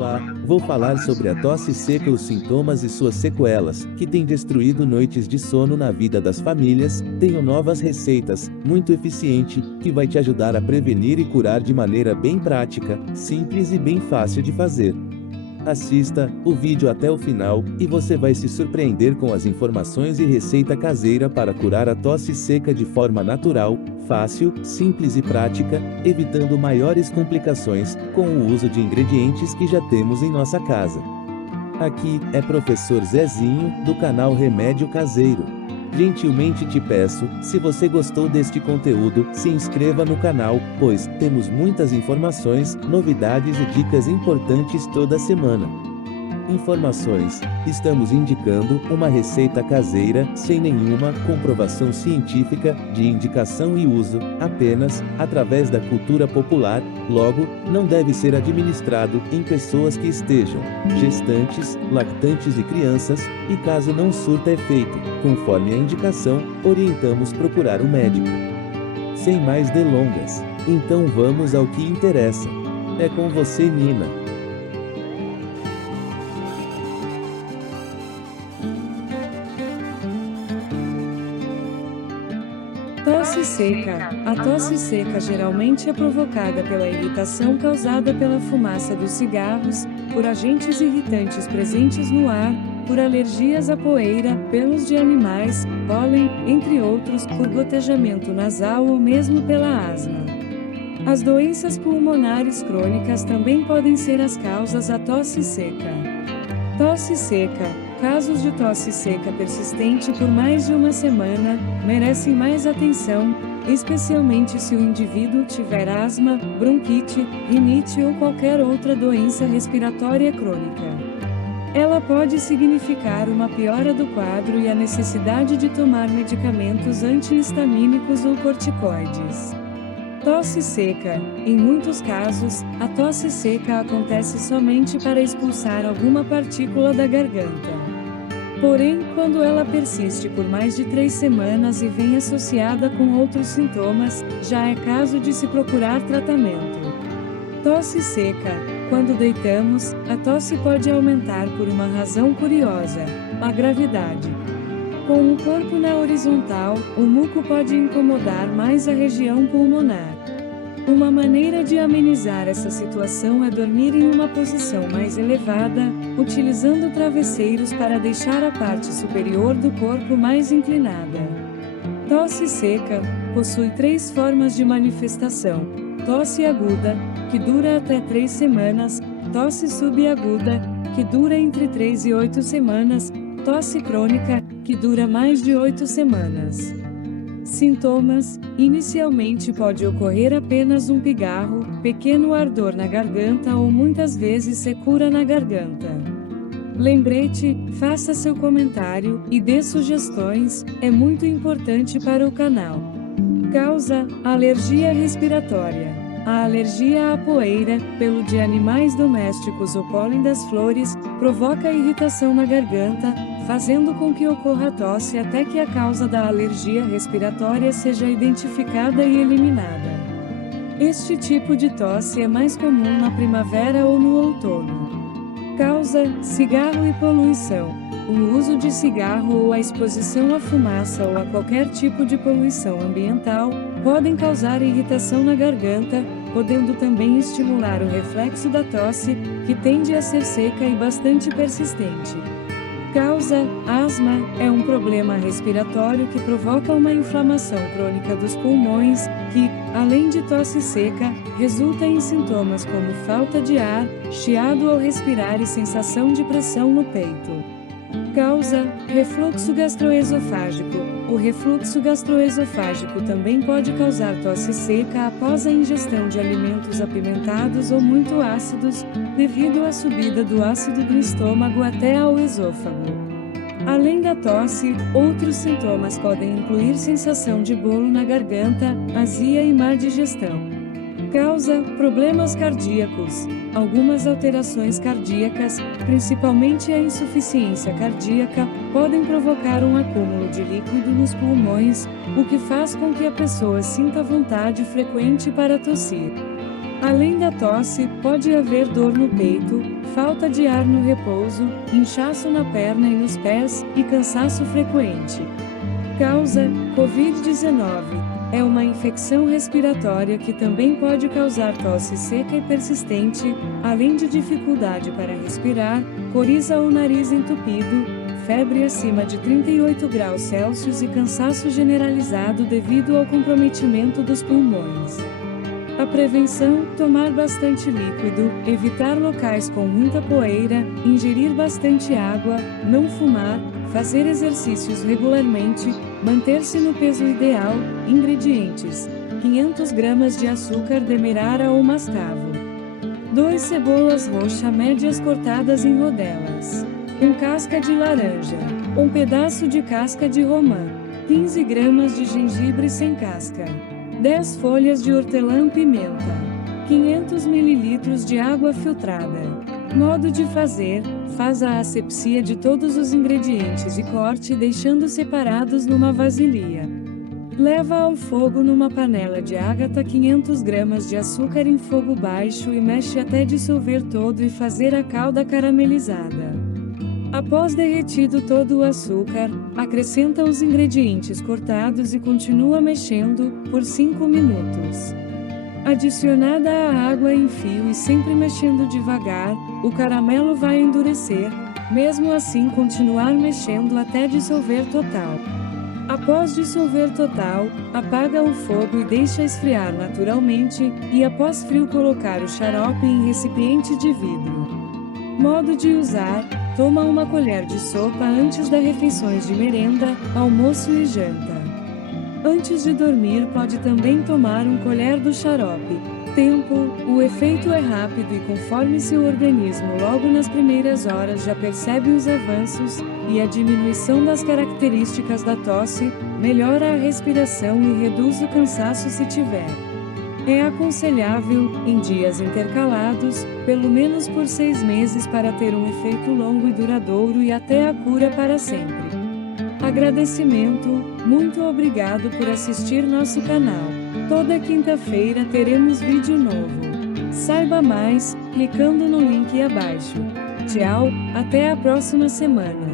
Olá, vou falar sobre a tosse seca, os sintomas e suas sequelas, que tem destruído noites de sono na vida das famílias. Tenho novas receitas, muito eficiente, que vai te ajudar a prevenir e curar de maneira bem prática, simples e bem fácil de fazer. Assista o vídeo até o final, e você vai se surpreender com as informações e receita caseira para curar a tosse seca de forma natural, fácil, simples e prática, evitando maiores complicações, com o uso de ingredientes que já temos em nossa casa. Aqui é Professor Zezinho, do canal Remédio Caseiro. Gentilmente te peço, se você gostou deste conteúdo, se inscreva no canal, pois temos muitas informações, novidades e dicas importantes toda semana. Informações: estamos indicando uma receita caseira, sem nenhuma comprovação científica, de indicação e uso, apenas através da cultura popular. Logo, não deve ser administrado em pessoas que estejam gestantes, lactantes e crianças, e caso não surta efeito, conforme a indicação, orientamos procurar um médico. Sem mais delongas, então vamos ao que interessa. É com você, Nina. Tosse seca. A tosse seca geralmente é provocada pela irritação causada pela fumaça dos cigarros, por agentes irritantes presentes no ar, por alergias à poeira, pelos de animais, pólen, entre outros, por gotejamento nasal ou mesmo pela asma. As doenças pulmonares crônicas também podem ser as causas da tosse seca. Tosse seca. Casos de tosse seca persistente por mais de uma semana merecem mais atenção, especialmente se o indivíduo tiver asma, bronquite, rinite ou qualquer outra doença respiratória crônica. Ela pode significar uma piora do quadro e a necessidade de tomar medicamentos antihistamínicos ou corticoides. Tosse seca. Em muitos casos, a tosse seca acontece somente para expulsar alguma partícula da garganta. Porém, quando ela persiste por mais de 3 semanas e vem associada com outros sintomas, já é caso de se procurar tratamento. Tosse seca. Quando deitamos, a tosse pode aumentar por uma razão curiosa: a gravidade. Com o corpo na horizontal, o muco pode incomodar mais a região pulmonar. Uma maneira de amenizar essa situação é dormir em uma posição mais elevada, utilizando travesseiros para deixar a parte superior do corpo mais inclinada. Tosse seca possui 3 formas de manifestação: tosse aguda, que dura até 3 semanas, tosse subaguda, que dura entre 3 e 8 semanas, tosse crônica, que dura mais de 8 semanas. Sintomas: inicialmente pode ocorrer apenas um pigarro, pequeno ardor na garganta ou muitas vezes secura na garganta. Lembrete: faça seu comentário e dê sugestões, é muito importante para o canal. Causa: alergia respiratória. A alergia à poeira, pelo de animais domésticos ou pólen das flores, provoca irritação na garganta, fazendo com que ocorra tosse até que a causa da alergia respiratória seja identificada e eliminada. Este tipo de tosse é mais comum na primavera ou no outono. Causa: cigarro e poluição. O uso de cigarro ou a exposição à fumaça ou a qualquer tipo de poluição ambiental podem causar irritação na garganta, podendo também estimular o reflexo da tosse, que tende a ser seca e bastante persistente. Causa: asma. É um problema respiratório que provoca uma inflamação crônica dos pulmões, que, além de tosse seca, resulta em sintomas como falta de ar, chiado ao respirar e sensação de pressão no peito. Causa: refluxo gastroesofágico. O refluxo gastroesofágico também pode causar tosse seca após a ingestão de alimentos apimentados ou muito ácidos, devido à subida do ácido do estômago até ao esôfago. Além da tosse, outros sintomas podem incluir sensação de bolo na garganta, azia e má digestão. Causa: problemas cardíacos. Algumas alterações cardíacas, principalmente a insuficiência cardíaca, podem provocar um acúmulo de líquido nos pulmões, o que faz com que a pessoa sinta vontade frequente para tossir. Além da tosse, pode haver dor no peito, falta de ar no repouso, inchaço na perna e nos pés, e cansaço frequente. Causa: Covid-19. É uma infecção respiratória que também pode causar tosse seca e persistente, além de dificuldade para respirar, coriza ou nariz entupido, febre acima de 38 graus Celsius e cansaço generalizado devido ao comprometimento dos pulmões. A prevenção: tomar bastante líquido, evitar locais com muita poeira, ingerir bastante água, não fumar, fazer exercícios regularmente, manter-se no peso ideal. Ingredientes: 500 gramas de açúcar demerara ou mascavo, 2 cebolas roxa médias cortadas em rodelas, 1 casca de laranja, 1 pedaço de casca de romã, 15 gramas de gengibre sem casca, 10 folhas de hortelã-pimenta, 500 ml de água filtrada. Modo de fazer: faz a asepsia de todos os ingredientes e corte deixando separados numa vasilha. Leva ao fogo numa panela de ágata 500 gramas de açúcar em fogo baixo e mexe até dissolver todo e fazer a calda caramelizada. Após derretido todo o açúcar, acrescenta os ingredientes cortados e continua mexendo, por 5 minutos. Adicionada a água em fio e sempre mexendo devagar, o caramelo vai endurecer, mesmo assim continuar mexendo até dissolver total. Após dissolver total, apaga o fogo e deixa esfriar naturalmente, e após frio colocar o xarope em recipiente de vidro. Modo de usar: toma uma colher de sopa antes das refeições de merenda, almoço e janta. Antes de dormir pode também tomar um colher do xarope. Tempo: o efeito é rápido e conforme seu organismo logo nas primeiras horas já percebe os avanços, e a diminuição das características da tosse, melhora a respiração e reduz o cansaço se tiver. É aconselhável, em dias intercalados, pelo menos por 6 meses para ter um efeito longo e duradouro e até a cura para sempre. Agradecimento: muito obrigado por assistir nosso canal. Toda quinta-feira teremos vídeo novo. Saiba mais, clicando no link abaixo. Tchau, até a próxima semana.